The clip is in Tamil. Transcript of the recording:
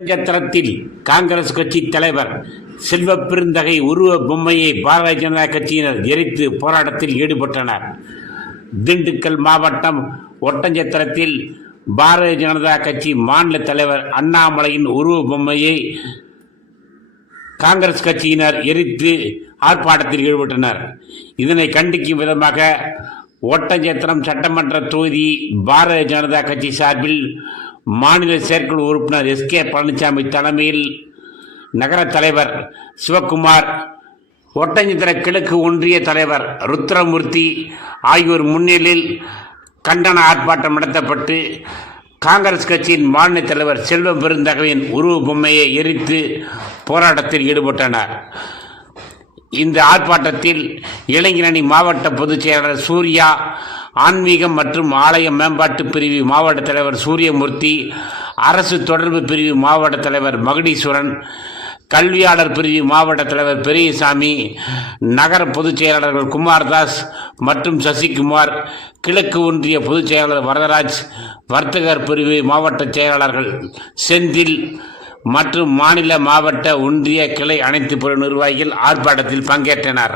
நட்சத்திரத்தில் காங்கிரஸ் கட்சி தலைவர் செல்வ பெருந்தகை உருவ பொம்மையை பாரதிய ஜனதா கட்சியினர் எரித்து போராட்டத்தில் ஈடுபட்டனர். திண்டுக்கல் மாவட்டம் ஒட்டஞ்சத்திரத்தில் பாரதிய ஜனதா கட்சி மாநில தலைவர் அண்ணாமலையின் உருவ பொம்மையை காங்கிரஸ் கட்சியினர் எரித்து ஆர்ப்பாட்டத்தில் ஈடுபட்டனர். இதனை கண்டிக்கும் விதமாக ஒட்டஞ்சத்திரம் சட்டமன்ற தொகுதி பாரதிய ஜனதா கட்சி சார்பில் மாநில செயற்குழு உறுப்பினர் எஸ்.கே. பழனிசாமி தலைமையில் நகர தலைவர் சிவக்குமார், ஒட்டஞ்சத்திர கிழக்கு ஒன்றிய தலைவர் ருத்ரமூர்த்தி ஆகியோர் முன்னிலையில் கண்டன ஆர்ப்பாட்டம் நடத்தப்பட்டு காங்கிரஸ் கட்சியின் மாநில தலைவர் செல்வ பெருந்தகையின் உருவ பொம்மையை எரித்து போராட்டத்தில் ஈடுபட்டனர். இந்த ஆர்ப்பாட்டத்தில் இளைஞரணி மாவட்ட பொதுச் செயலாளர் சூர்யா, ஆன்மீகம் மற்றும் ஆலய மேம்பாட்டு பிரிவு மாவட்ட தலைவர் சூரியமூர்த்தி, அரசு தொடர்பு பிரிவு மாவட்ட தலைவர் மகுடீஸ்வரன், கல்வியாளர் பிரிவு மாவட்ட தலைவர் பெரியசாமி, நகர பொதுச் செயலாளர்கள் குமார்தாஸ் மற்றும் சசிகுமார், கிழக்கு ஒன்றிய பொதுச் செயலாளர் வரதராஜ், வர்த்தகர் பிரிவு மாவட்ட செயலாளர்கள் செந்தில் மற்றும் மாநில மாவட்ட ஒன்றிய கிளை அனைத்து பிரிவு நிர்வாகிகள் ஆர்ப்பாட்டத்தில் பங்கேற்றனர்.